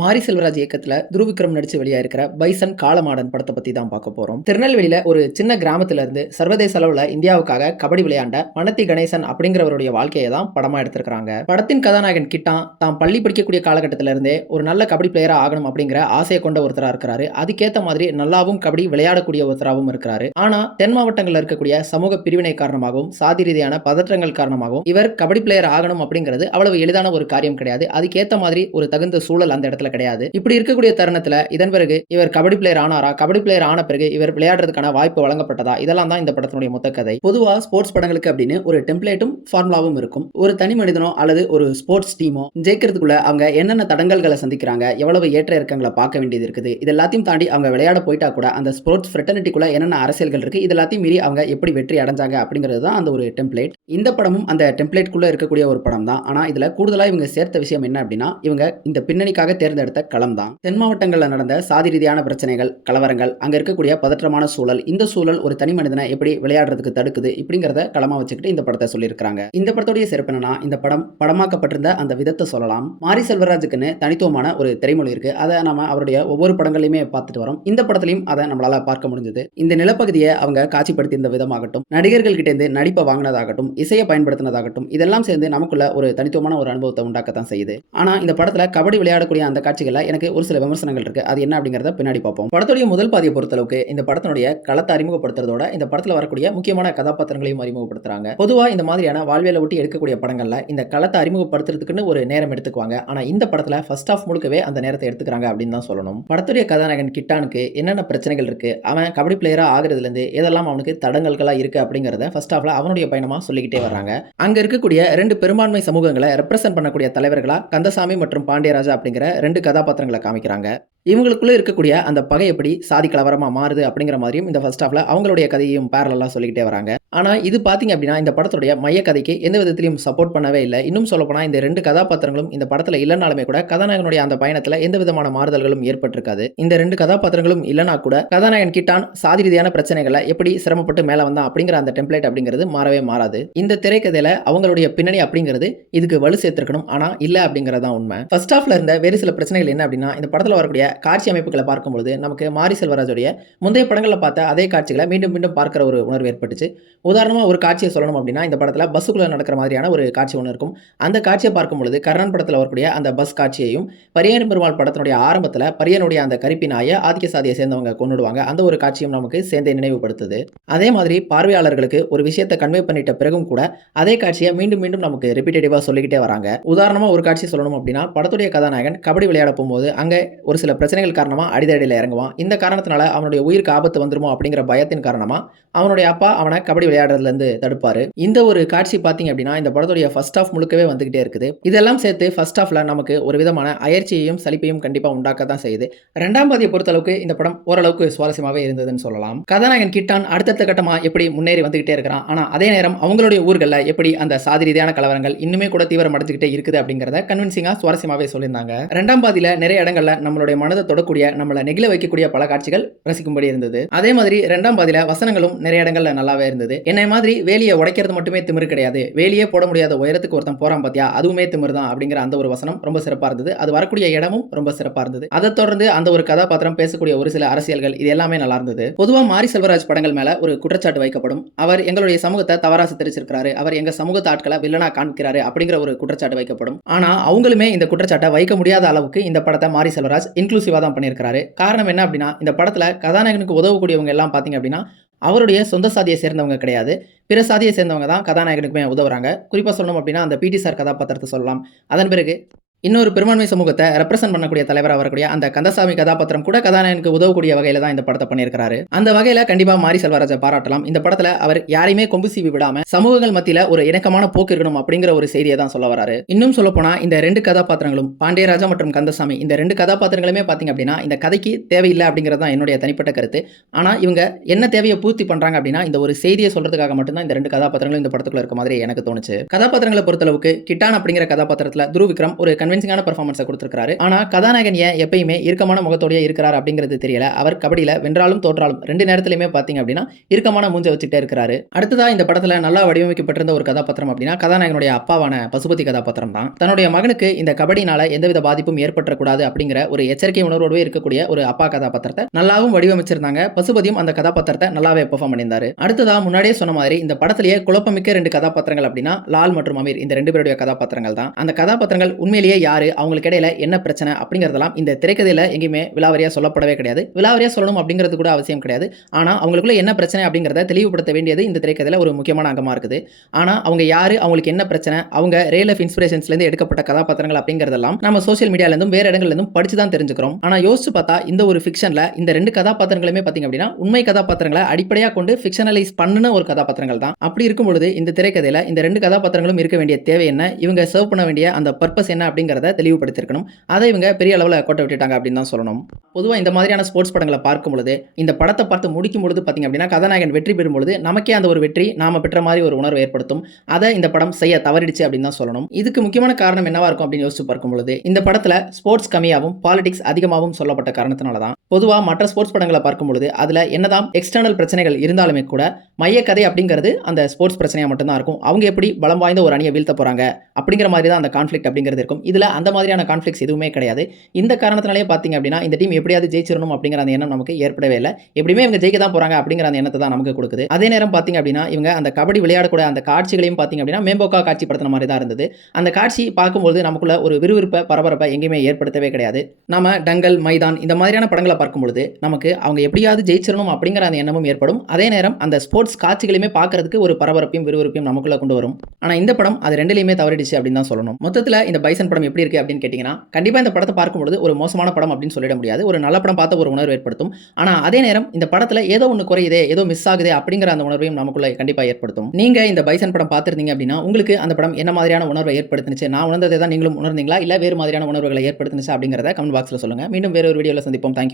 மாரி செல்வராஜ் இயக்கத்துல துருவ் விக்ரம் நடிச்சு வெளியாயிருக்கிற பைசன் காளமாடன் படத்தை பத்தி தான் பார்க்க போறோம். திருநெல்வேலியில ஒரு சின்ன கிராமத்துல இருந்து சர்வதேச அளவுல இந்தியாவுக்காக கபடி விளையாண்ட மனத்தி கணேசன் அப்படிங்கிறவருடைய வாழ்க்கையை தான் படமா எடுத்திருக்காங்க. படத்தின் கதாநாயகன் கிட்டான் தான் பள்ளி படிக்கக்கூடிய காலகட்டத்தில இருந்தே ஒரு நல்ல கபடி பிளேயரா ஆகணும் அப்படிங்கிற ஆசையை கொண்ட ஒருத்தரா இருக்கிறாரு. அதுக்கேத்த மாதிரி நல்லாவும் கபடி விளையாடக்கூடிய ஒருத்தராகவும் இருக்கிறாரு. ஆனா தென் மாவட்டங்கள்ல இருக்கக்கூடிய சமூக பிரிவினை காரணமாகவும் சாதி ரீதியான பதற்றங்கள் காரணமாகவும் இவர் கபடி பிளேயர் ஆகணும் அப்படிங்கிறது அவ்வளவு எளிதான ஒரு காரியம் கிடையாது. அதுக்கேத்த மாதிரி ஒரு தகுந்த சூழல் அந்த இடத்துல கிடையாது. இப்படி இருக்கக்கூடிய தருணத்துல இதன் பிறகு இவர் கபடி பிளேயர் ஆனாரா, கபடி பிளேயர் ஆன பிறகு இவர் விளையாடுறதுக்கான வாய்ப்பு வழங்கப்பட்டதா, இதெல்லாம் தான் இந்த படத்தினுடைய மொத்த கதை. பொதுவா ஸ்போர்ட்ஸ் படங்களுக்கு அப்படின்னு ஒரு டெம்ப்ளேட்டும் ஃபார்முலாவும் இருக்கும். ஒரு தனி மனிதனோ அல்லது ஒரு ஸ்போர்ட்ஸ் டீமோ ஜெயிக்கிறதுக்குள்ள அவங்க என்னென்ன தடங்கல்களை சந்திக்கிறாங்க, எவ்வளவு ஏற்ற இறக்கங்களை பார்க்க வேண்டியது இருக்குது, இது எல்லாத்தையும் தாண்டி அவங்க விளையாட போயிட்டா கூட அந்த ஸ்போர்ட்ஸ் ஃப்ரெட்டர்னிட்டிக்குள்ள என்னென்ன அரசியல்கள் இருக்கு, இது எல்லாத்தையும் மீறி அவங்க எப்படி வெற்றி அடைஞ்சாங்க அப்படிங்கிறது தான் அந்த ஒரு டெம்ப்ளேட். இந்த படமும் அந்த டெம்ப்ளேட்குள்ள இருக்கக்கூடிய ஒரு படம் தான். ஆனா இதுல கூடுதலா இவங்க சேர்த்த விஷயம் என்ன அப்படின்னா, இவங்க இந்த பின்னணிக்காக தேர்ந்தெடுத்த களம் தான். தென் மாவட்டங்களில் நடந்த சாதி ரீதியான பிரச்சனைகள், கலவரங்கள், அங்க இருக்கக்கூடிய பதற்றமான சூழல், இந்த சூழல் ஒரு தனி மனிதனை எப்படி விளையாடுறதுக்கு தடுக்குது இப்படிங்கிறத களமா வச்சுக்கிட்டு இந்த படத்தை சொல்லியிருக்காங்க. இந்த படத்துடைய சிறப்பு என்னன்னா, இந்த படம் படமாக்கப்பட்டிருந்த அந்த விதத்தை சொல்லலாம். மாரி செல்வராஜுக்குன்னு தனித்துவமான ஒரு திரைமொழி இருக்கு. அதை நம்ம அவருடைய ஒவ்வொரு படங்களையுமே பார்த்துட்டு வரோம். இந்த படத்திலையும் அதை நம்மளால பார்க்க முடிஞ்சது. இந்த நிலப்பகுதியை அவங்க காட்சிப்படுத்தியிருந்த விதமாகட்டும், நடிகர்கள் கிட்ட இருந்து நடிப்பை வாங்கினதாகட்டும், இசையை பயன்படுத்தினதாகட்டும், இதெல்லாம் சேர்ந்து நமக்குள்ள ஒரு தனித்துவமான ஒரு அனுபவத்தை உண்டாக்கத்தான் செய்யுது. ஆனா இந்த படத்துல கபடி விளையாடக்கூடிய அந்த காட்சிகளை எனக்கு ஒரு சில விமர்சனங்கள் இருக்கு. அது என்ன அப்படிங்கறத பின்னாடி பார்ப்போம். படத்துடைய முதல் பாதியை பொறுத்தளவுக்கு இந்த படத்தினுடைய களத்தை அறிமுகப்படுத்துறதோட இந்த படத்துல வரக்கூடிய முக்கியமான கதாபாத்திரங்களையும் அறிமுகப்படுத்துறாங்க. பொதுவா இந்த மாதிரியான வாழ்வியலை ஒட்டி எடுக்கக்கூடிய படங்கள்ல இந்த களத்தை அறிமுகப்படுத்துறதுக்குன்னு ஒரு நேரம் எடுத்துக்குவாங்க. ஆனா இந்த படத்துல ஃபர்ஸ்ட் ஆஃப் முழுக்கவே அந்த நேரத்தை எடுத்துக்கிறாங்க அப்படின்னு தான் சொல்லணும். படத்துடைய கதாநாயகன் கிட்டானுக்கு என்னென்ன பிரச்சனைகள் இருக்கு, அவன் கபடி பிளேயரா ஆகுறதுல இருந்து எதெல்லாம் அவனுக்கு தடங்கல்களா இருக்கு அப்படிங்கறத ஃபர்ஸ்ட் ஆஃப்ல அவனுடைய பயணமா சொல்லிக்கிட்டே வர்றாங்க. அங்க இருக்கக்கூடிய ரெண்டு பெரும்பான்மை சமூகங்களை ரெப்ரசென்ட் பண்ணக்கூடிய தலைவர்களா கந்தசாமி மற்றும் பாண்டியராஜா அப்படிங்கிற ரெண்டு கதாபாத்திரங்களை காமிக்கிறாங்க. இவங்களுக்குள்ள இருக்கக்கூடிய அந்த பகை எப்படி சாதி கலவரமா மாறுது அப்படிங்கிற மாதிரியும் இந்த ஃபர்ஸ்ட் ஹாஃப்ல அவங்களுடைய கதையையும் பேரலா சொல்லிக்கிட்டே வராங்க. ஆனா இது பாத்தீங்க அப்படின்னா இந்த படத்துடைய மைய கதைக்கு எந்த விதத்திலையும் சப்போர்ட் பண்ணவே இல்லை. இன்னும் சொல்ல போனா இந்த ரெண்டு கதாபாத்திரங்களும் இந்த படத்துல இல்லைனாலுமே கூட கதாநாயகனுடைய அந்த பயணத்துல எந்த விதமான மாறுதல்களும் ஏற்பட்டிருக்காது. இந்த ரெண்டு கதாபாத்திரங்களும் இல்லைனா கூட கதாநாயகன் கிட்டான் சாதி ரீதியான பிரச்சனைகளை எப்படி சிரமப்பட்டு மேல வந்தான் அப்படிங்கிற அந்த டெம்ப்ளேட் அப்படிங்கிறது மாறவே மாறாது. இந்த திரைக்கதையில அவங்களுடைய பின்னணி அப்படிங்கிறது இதுக்கு வலு சேர்த்திருக்கணும். ஆனா இல்ல அப்படிங்கறதான் உண்மை. ஃபர்ஸ்ட் ஹாஃப்ல இருந்த வேறு சில பிரச்சனைகள் என்ன அப்படின்னா, இந்த படத்துல வரக்கூடிய காட்சி அமைப்புகளை பார்க்கும்போது நமக்கு மாரி செல்வராஜுடைய முந்தைய படங்களில் பார்த்த அதே காட்சிகளை மீண்டும் மீண்டும் பார்க்கிற ஒரு உணர்வு ஏற்பட்டுச்சு. உதாரணமாக ஒரு காட்சியை சொல்லணும் அப்படின்னா, இந்த படத்தில் பஸ்ஸுக்குள்ள நடக்கிற மாதிரியான ஒரு காட்சி ஒன்று இருக்கும். அந்த காட்சியை பார்க்கும்பொழுது கர்ணன் படத்தில் வரக்கூடிய அந்த பஸ் காட்சியையும், பரியன் பெருமாள் படத்தினுடைய ஆரம்பத்தில் பரியனுடைய அந்த கரிப்பி நாயை ஆதிக்க சாதியை சேர்ந்தவங்க கொண்டுடுவாங்க. அந்த ஒரு காட்சியும் நமக்கு சேர்ந்தே நினைவுபடுத்துது. அதே மாதிரி பார்வையாளர்களுக்கு ஒரு விஷயத்தை கன்வே பண்ணிட்ட பிறகும் கூட அதே காட்சியை மீண்டும் மீண்டும் நமக்கு ரிப்பீட்டேட்டிவாக சொல்லிக்கிட்டே வராங்க. உதாரணமாக ஒரு காட்சி சொல்லணும் அப்படின்னா, படத்துடைய கதாநாயகன் கபடி விளையாட போகும்போது அங்கே ஒரு சில பிரச்சனைகள் காரணமா அடிதடியில் இறங்குவான். இந்த காரணத்தினால அவனுடைய உயிருக்கு ஆபத்து வந்துருமோ அப்படிங்கிற பயத்தின் காரணமா அவனுடைய அப்பா அவனை கபடி விளையாடுறதுல இருந்து தடுப்பாரு. இந்த ஒரு காட்சி பாத்தீங்க அப்படின்னா இந்த படத்துடைய ஃபர்ஸ்ட் ஹாஃப் முழுக்கவே வந்துகிட்டே இருக்குது. இதெல்லாம் சேர்த்து ஃபர்ஸ்ட் ஹாஃப்ல நமக்கு ஒரு விதமான அயற்சியையும் சலிப்பையும் கண்டிப்பா உண்டாக்க தான் செய்யுது. இரண்டாம் பாதியை பொறுத்தளவுக்கு இந்த படம் ஓரளவுக்கு சுவாரஸ்யமாவே இருந்ததுன்னு சொல்லலாம். கதாநாயகன் கிட்டான் அடுத்தடுத்த கட்டமா எப்படி முன்னேறி வந்துகிட்டே இருக்கிறான். ஆனா அதே நேரம் அவங்களுடைய ஊர்கள்ல எப்படி அந்த சாதி ரீதியான கலவரங்கள் இன்னுமே கூட தீவிரம் அடைஞ்சுக்கிட்டே இருக்குது அப்படிங்கறத கன்வின்சிங்கா சுவாரஸ்யமாவே சொல்லியிருந்தாங்க. இரண்டாம் பாதியில நிறைய இடங்கள்ல நம்மளுடைய மனதை தொடக்கூடிய நம்மளை நெகிழ வைக்கக்கூடிய பல காட்சிகள் ரசிக்கும்படி இருந்தது. அதே மாதிரி இரண்டாம் பாதியில வசனங்களும் நிறைய இடங்கள்ல நல்லாவே இருந்தது. என்னை மாதிரி வேலியை உடைக்கிறது மட்டுமே திமிரு கிடையாது, வேலியே போட முடியாத உயரத்துக்கு ஒருத்தன் போறான் பாத்தியா, அதுவுமே திமிரு தான் அப்படிங்கிற அந்த ஒரு வசனம் ரொம்ப சிறப்பா இருந்தது. அது வரக்கூடிய இடமும் ரொம்ப சிறப்பா இருந்தது. அதை தொடர்ந்து அந்த ஒரு கதாபாத்திரம் பேசக்கூடிய ஒரு சில அரசியல்கள் இது எல்லாமே நல்லா இருந்தது. பொதுவா மாரி செல்வராஜ் படங்கள் மேல ஒரு குற்றச்சாட்டு வைக்கப்படும். அவர் எங்களுடைய சமூகத்தை தவறா சித்தரிச்சிருக்காரு, அவர் எங்க சமூகத்து ஆட்களை வில்லனா காண்பிக்கிறாரு அப்படிங்கிற ஒரு குற்றச்சாட்டு வைக்கப்படும். ஆனா அவங்களுமே இந்த குற்றச்சாட்டை வைக்க முடியாத அளவுக்கு இந்த படத்தை மாரி செல்வராஜ் இன்க்ளூசிவா தான் பண்ணியிருக்காரு. காரணம் என்ன அப்படின்னா, இந்த படத்துல கதாநாயகனுக்கு உதவக்கூடியவங்க எல்லாம் பாத்தீங்க அப்படின்னா அவருடைய சொந்த சாதியை சேர்ந்தவங்க கிடையாது, பிற சாதியை சேர்ந்தவங்க தான் கதாநாயகனுக்குமே உதவுறாங்க. குறிப்பா சொல்லணும் அப்படின்னா அந்த பிடி சார் கதாபாத்திரத்தை சொல்லலாம். அதன் பிறகு இன்னொரு பெரும்பான்மை சமூகத்தை ரெப்ரசென்ட் பண்ணக்கூடிய தலைவராக வரக்கூடிய அந்த கந்தசாமி கதாபாத்திரம் கூட கதாநாயகனுக்கு உதவக்கூடிய வகையில தான் இந்த படத்தை பண்ணியிருக்காரு. அந்த வகையில கண்டிப்பா மாரி செல்வராஜை பாராட்டலாம். இந்த படத்துல அவர் யாரையுமே கொம்பு சீவி விடாம சமூகங்கள் மத்தியில ஒரு இணக்கமான போக்கு இருக்கணும் அப்படிங்கிற ஒரு செய்தியை தான் சொல்ல வராரு. இன்னும் சொல்ல போனா இந்த ரெண்டு கதாபாத்திரங்களும் பாண்டியராஜா மற்றும் கந்தசாமி இந்த ரெண்டு கதாபாத்திரங்களுமே பாத்தீங்க அப்படின்னா இந்த கதைக்கு தேவையில்லை அப்படிங்கிறது தான் என்னுடைய தனிப்பட்ட கருத்து. ஆனா இவங்க என்ன தேவையை பூர்த்தி பண்றாங்க அப்படின்னா இந்த ஒரு செய்தியை சொல்றதுக்காக மட்டும்தான் இந்த ரெண்டு கதாபாத்திரங்களும் இந்த படத்துக்குள்ள இருக்க மாதிரி எனக்கு தோணுச்சு. கதாபாத்திரங்களை பொறுத்தளவுக்கு கிட்டான் அப்படிங்கிற கதாபாத்திரத்துல துருவ் விக்ரம் ஒரு கன்வின்சிங்கான பெர்ஃபார்மன்ஸை கொடுத்திருக்காரு. ஆனா கதாநாயகன் ஏன் எப்பயுமே இறுக்கமான முகத்தோடயே இருக்கிறார் அப்படிங்கிறது தெரியல. அவர் கபடியில வென்றாலும் தோற்றாலும் 2 நேரத்திலுமே பாத்தீங்க அப்படின்னா இறுக்கமான மூஞ்ச வச்சுட்டே இருக்கிறாரு. அடுத்ததா இந்த படத்துல நல்லா வடிவமைக்கப்பட்டிருந்த ஒரு கதாபாத்திரம் அப்படின்னா கதாநாயகனுடைய அப்பாவான பசுபதி கதாபாத்திரம் தான். தன்னுடைய மகனுக்கு இந்த கபடினால எந்தவித பாதிப்பும் ஏற்பட்டக்கூடாது அப்படிங்கிற ஒரு எச்சரிக்கை உணர்வோடு இருக்கக்கூடிய ஒரு அப்பா கதாபாத்திரத்தை நல்லாவும் வடிவமைச்சிருந்தாங்க. பசுபதியும் அந்த கதாபாத்திரத்தை நல்லாவே பெர்ஃபார்ம் பண்ணியிருந்தாரு. அடுத்ததா முன்னாடியே சொன்ன மாதிரி இந்த படத்திலேயே குழப்பமிக்க 2 கதாபாத்திரங்கள் அப்படின்னா லால் மற்றும் அமீர், இந்த 2 பேருடைய கதாபாத்திரங்கள் தான். அந்த கதாபாத்திரங்கள் உண்மையிலேயே யாரு, அவங்களுக்கு இடையில என்ன பிரச்சனை அப்படிங்கறதெல்லாம் இந்த திரைக்கதையில எங்கேயுமே விலாவரியா சொல்லப்படவே கிடையாது. விலாவரியா சொல்லணும் அப்படிங்கிறது கூட அவசியம் கிடையாது. ஆனா அவங்களுக்குள்ள என்ன பிரச்சனை அப்படிங்கறத தெளிவுபடுத்த வேண்டியது இந்த திரைக்கதையில ஒரு முக்கியமான அங்கமா இருக்குது. ஆனா அவங்க யாரு, அவங்களுக்கு என்ன பிரச்சனை, அவங்க ரியல் லைஃப் இன்ஸ்பிரேஷன்ஸ்ல இருந்து எடுக்கப்பட்ட கதாபாத்திரங்கள் அப்படிங்கறதெல்லாம் நம்ம சோஷியல் மீடியால இருந்தும் வேற இடங்கள்ல இருந்தும் படிச்சு தான் தெரிஞ்சுக்கிறோம். ஆனா யோசிச்சு பார்த்தா இந்த ஒரு ஃபிக்ஷன்ல இந்த 2 கதாபாத்திரங்களுமே பாத்தீங்க அப்படின்னா உண்மை கதாபாத்திரங்களை அடிப்படையா கொண்டு ஃபிக்ஷனலைஸ் பண்ணுன ஒரு கதாபாத்திரங்கள் தான். அப்படி இருக்கும் பொழுது இந்த திரைக்கதையில இந்த 2 கதாபாத்திரங்களும் இருக்க வேண்டிய தேவை என்ன, இவங்க சர்வ் பண்ண வேண்டிய அந்த பர்பஸ் என்ன அப்படிங்கறத தெளிவுபடுத்திருக்கணும். அதை இவங்க பெரிய அளவுல கோட்டை விட்டுட்டாங்க அப்படின்னு தான் சொல்லணும். பொதுவா இந்த மாதிரியான ஸ்போர்ட்ஸ் படங்களை பார்க்கும் பொழுது இந்த படத்தை பார்த்து முடிக்கும் பொழுது பாத்தீங்க அப்படின்னா கதாநாயகன் வெற்றி பெறும் பொழுது நமக்கே அந்த ஒரு வெற்றி நாம பெற்ற மாதிரி ஒரு உணர்வு ஏற்படுத்தும். அதை இந்த படம் செய்ய தவறிடுச்சு அப்படின்னு தான் சொல்லணும். இதுக்கு முக்கியமான காரணம் என்னவா இருக்கும் அப்படின்னு யோசிச்சு பார்க்கும் பொழுது இந்த படத்துல ஸ்போர்ட்ஸ் கம்மியாகவும் பாலிடிக்ஸ் அதிகமாகவும் சொல்லப்பட்ட காரணத்தினால தான். பொதுவா மற்ற ஸ்போர்ட்ஸ் படங்களை பார்க்கும் பொழுது அதுல என்னதான் எக்ஸ்டர்னல் பிரச்சனைகள் இருந்தாலுமே கூட மைய கதை அப்படிங்கிறது அந்த ஸ்போர்ட்ஸ் பிரச்சனையா மட்டும் தான் இருக்கும். அவங்க எப்படி பலம் வாய்ந்த ஒரு அணியை வீழ்த்த போறாங்க அப்படிங்கிற மாதிரி தான் அந்த கான்ஃபிளிக்ட் அப்படிங்கிறது இருக்கும். இதுல அந்த மாதிரியான கான்ஃபிளிக்ஸ் எதுவுமே கிடையாது. இந்த காரணத்தினாலே பாத்தீங்க அப்படின்னா இந்த டீம் எப்படியாவது ஜெயிச்சிடணும் அப்படிங்கிற அந்த எண்ணம் நமக்கு ஏற்படவே இல்லை. எப்படியுமே இவங்க ஜெயிக்க தான் போறாங்க அப்படிங்கிற அந்த எண்ணத்தை தான் நமக்கு கொடுக்குது. அதே நேரம் பாத்தீங்க அப்படின்னா இவங்க அந்த கபடி விளையாடக்கூடிய அந்த காட்சிகளையும் பாத்தீங்க அப்படின்னா மேம்போக்கா காட்சிப்படுத்தின மாதிரி தான் இருந்தது. அந்த காட்சி பார்க்கும்போது நமக்குள்ள ஒரு விறுவிறுப்பை பரபரப்பை எங்கேயுமே ஏற்படுத்தவே கிடையாது. நாம டங்கல், மைதான் இந்த மாதிரியான படங்களை பார்க்கும்பொழுது நமக்கு அவங்க எப்படியாவது ஜெயிச்சிடணும் அப்படிங்கிற அந்த எண்ணமும் ஏற்படும். அதே நேரம் அந்த ஸ்போர்ட்ஸ் காட்சிகளையுமே பார்க்கறதுக்கு ஒரு பரபரப்பையும் விறுவிறுப்பையும் நமக்குள்ள கொண்டு வரும். ஆனா இந்த படம் அது ரெண்டுலையுமே தவறிடுச்சு அப்படின்னு தான் சொல்லணும். மொத்தத்தில் இந்த பைசன் படம் எப்படி இருக்கு அப்படின்னு கேட்டீங்கன்னா கண்டிப்பா இந்த படத்தை பார்க்கும்போது ஒரு மோசமான படம் அப்படின்னு சொல்லிட முடியாது. ஒரு நல்ல படம் பார்த்த ஒரு உணர்வு ஏற்படுத்தும். ஆனா அதே நேரம் இந்த படத்துல ஏதோ ஒன்று குறையுதே, ஏதோ மிஸ் ஆகுதே அப்படிங்கிற அந்த உணர்வையும் நமக்குள்ள கண்டிப்பா ஏற்படுத்தும். நீங்க இந்த பைசன் படம் பார்த்திருந்தீங்க அப்படின்னா உங்களுக்கு அந்த படம் என்ன மாதிரியான உணர்வை ஏற்படுத்துச்சு, நான் உணர்ந்ததை தான் நீங்களும் உணர்ந்தீங்களா இல்ல வேறு மாதிரியான உணர்வுகளை ஏற்படுத்துச்சு அப்படிங்கறத கமெண்ட் பாக்ஸ்ல சொல்லுங்க. மீண்டும் வேற ஒரு வீடியோல சந்திப்போம். தேங்க்யூ.